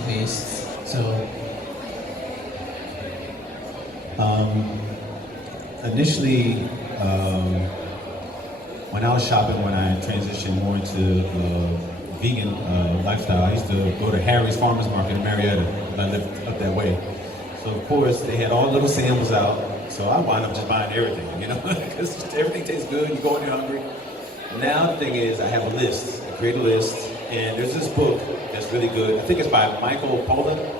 plant-based. So Initially, when I was shopping, when I transitioned more into vegan lifestyle, I used to go to Harry's Farmers Market in Marietta. I lived up that way. So of course, they had all the little samples out. So I wound up just buying everything, you know, because everything tastes good. You go in there hungry. Now the thing is, I have a list. I create a list, and there's this book that's really good. I think it's by Michael Pollan.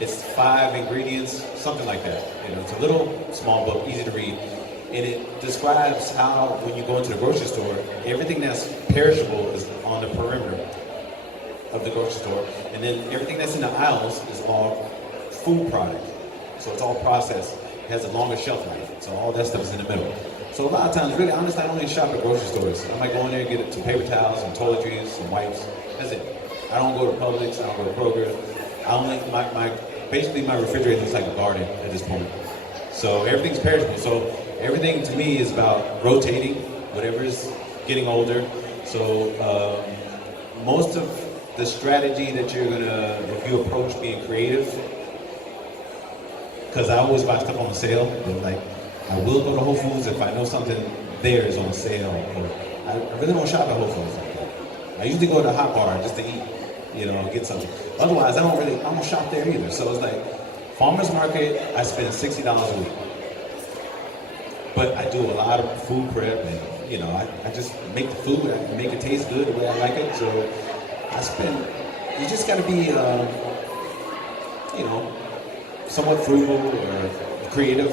It's 5 ingredients, something like that. You know, it's a little small book, easy to read, and it describes how when you go into the grocery store, everything that's perishable is on the perimeter of the grocery store, and then everything that's in the aisles is all food product. So it's all processed. It has a longer shelf life. So all that stuff is in the middle. So a lot of times, really honest, I only shop at grocery stores. I might go in there and get some paper towels, some toiletries, some wipes. That's it. I don't go to Publix. I don't go to Kroger. I only basically my refrigerator looks like a garden at this point. So everything's perishable. So everything to me is about rotating, whatever is getting older. So most of the strategy that you're gonna, if you approach being creative, because I always buy stuff on sale, but like I will go to Whole Foods if I know something there is on sale. Or I really don't shop at Whole Foods like that. I usually go to the hot bar just to eat, you know, get something. Otherwise, I don't shop there either. So it's like, farmer's market, I spend $60 a week. But I do a lot of food prep and, you know, I just make the food, I make it taste good the way I like it. So I spend, you just gotta be, you know, somewhat frugal or creative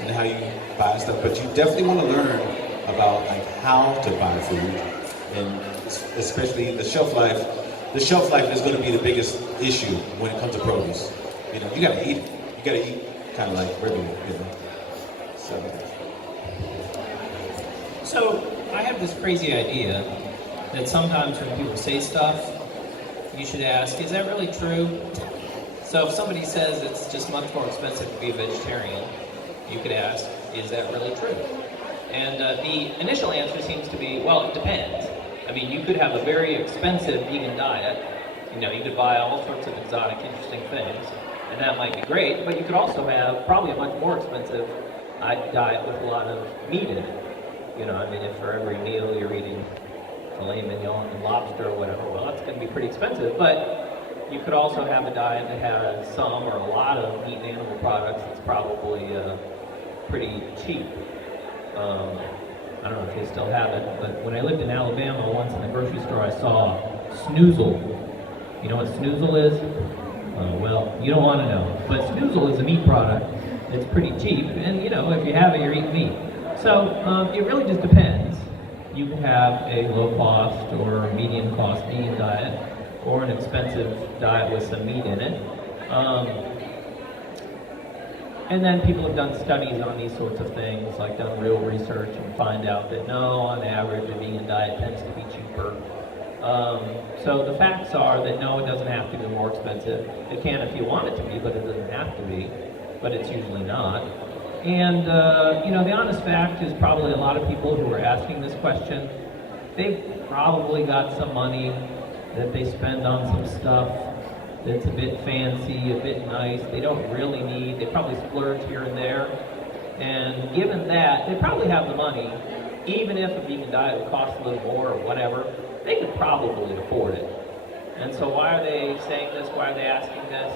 in how you buy stuff. But you definitely wanna learn about like how to buy food, and especially the shelf life. The shelf life is going to be the biggest issue when it comes to produce. You know, you got to eat it. You got to eat kind of like regular, you know. So I have this crazy idea that sometimes when people say stuff, you should ask, is that really true? So if somebody says it's just much more expensive to be a vegetarian, you could ask, is that really true? And the initial answer seems to be, well, it depends. I mean, you could have a very expensive vegan diet. You know, you could buy all sorts of exotic, interesting things, and that might be great, but you could also have probably a much more expensive diet with a lot of meat in it. You know, I mean, if for every meal you're eating filet mignon and lobster or whatever, well, that's going to be pretty expensive, but you could also have a diet that has some or a lot of meat and animal products that's probably pretty cheap. I don't know if they still have it, but when I lived in Alabama, once in the grocery store, I saw snoozle. You know what snoozle is? Well, you don't want to know. But snoozle is a meat product that's pretty cheap, and you know, if you have it, you're eating meat. So it really just depends. You can have a low-cost or medium-cost vegan diet, or an expensive diet with some meat in it. And then people have done studies on these sorts of things, like done real research and find out that no, on average, a vegan diet tends to be cheaper. So the facts are that no, it doesn't have to be more expensive. It can if you want it to be, but it doesn't have to be, but it's usually not. And, you know, the honest fact is probably a lot of people who are asking this question, they've probably got some money that they spend on some stuff that's a bit fancy, a bit nice, they don't really need, they probably splurge here and there. And given that, they probably have the money, even if a vegan diet would cost a little more or whatever, they could probably afford it. And so why are they saying this? Why are they asking this?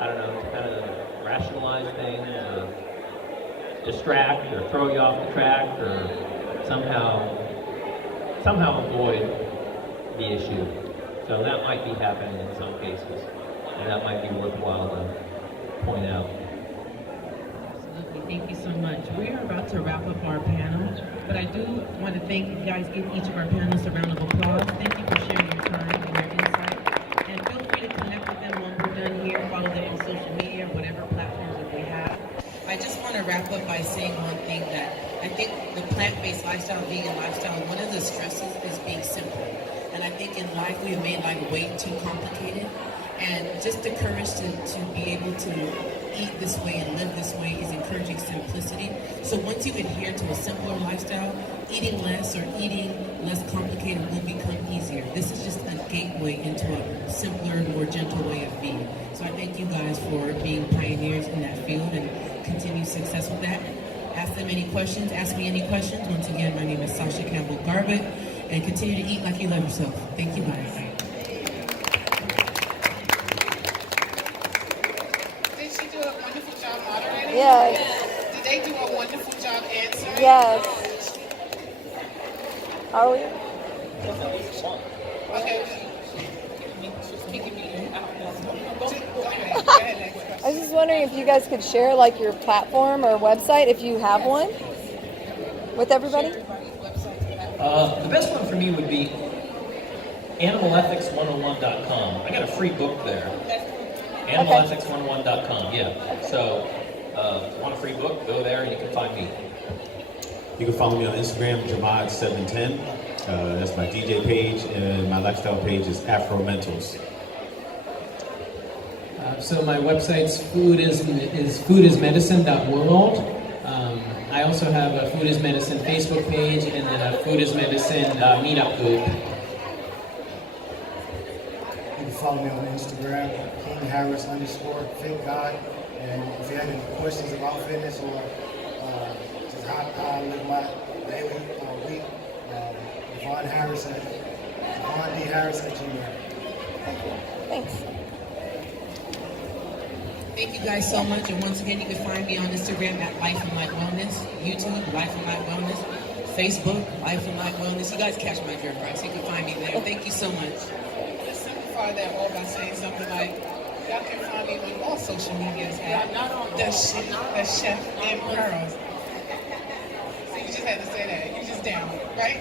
I don't know, to kind of rationalize things, or distract, or throw you off the track, or somehow avoid the issue. So that might be happening in some cases, and that might be worthwhile to point out. Absolutely, thank you so much. We are about to wrap up our panel, but I do want to thank you guys, give each of our panelists a round of applause. Thank you for sharing your time and your insight. And feel free to connect with them when we're done here, follow them on social media, whatever platforms that they have. I just want to wrap up by saying one thing, that I think the plant-based lifestyle, vegan lifestyle, one of the stresses is being simple. And I think in life we have made life way too complicated. And just the courage to be able to eat this way and live this way is encouraging simplicity. So once you adhere to a simpler lifestyle, eating less or eating less complicated will become easier. This is just a gateway into a simpler, more gentle way of being. So I thank you guys for being pioneers in that field and continue success with that. Ask them any questions, ask me any questions. Once again, my name is Sasha Campbell Garbutt, and continue to eat like you love yourself. Thank you guys. Did she do a wonderful job moderating? Yes. Did they do a wonderful job answering? Yes. Are we? Okay. Go ahead, next question. I was just wondering if you guys could share like your platform or website if you have one with everybody. The best one for me would be animalethics101.com. I got a free book there. Animalethics101.com, yeah. So, want a free book? Go there and you can find me. You can follow me on Instagram, Jamad710. That's my DJ page, and my lifestyle page is Afro Mentals. So my website's foodismedicine.world. I also have a Food is Medicine Facebook page and then a Food is Medicine meetup group. You can follow me on Instagram, @KingHarris_FitGuy. And if you have any questions about fitness or just how I live my daily week, Devon Harris at Devon D. Harris at Gmail. Thanks. Thank you guys so much. And once again, you can find me on Instagram at Life and Life Wellness, YouTube, Life and Life Wellness, Facebook, Life and Life Wellness. You guys catch my drift, right? So you can find me there. Thank you so much. Let's simplify that all by saying something like, y'all can find me on all social medias at the Chef and Pearls. So you just had to say that. You just down, right?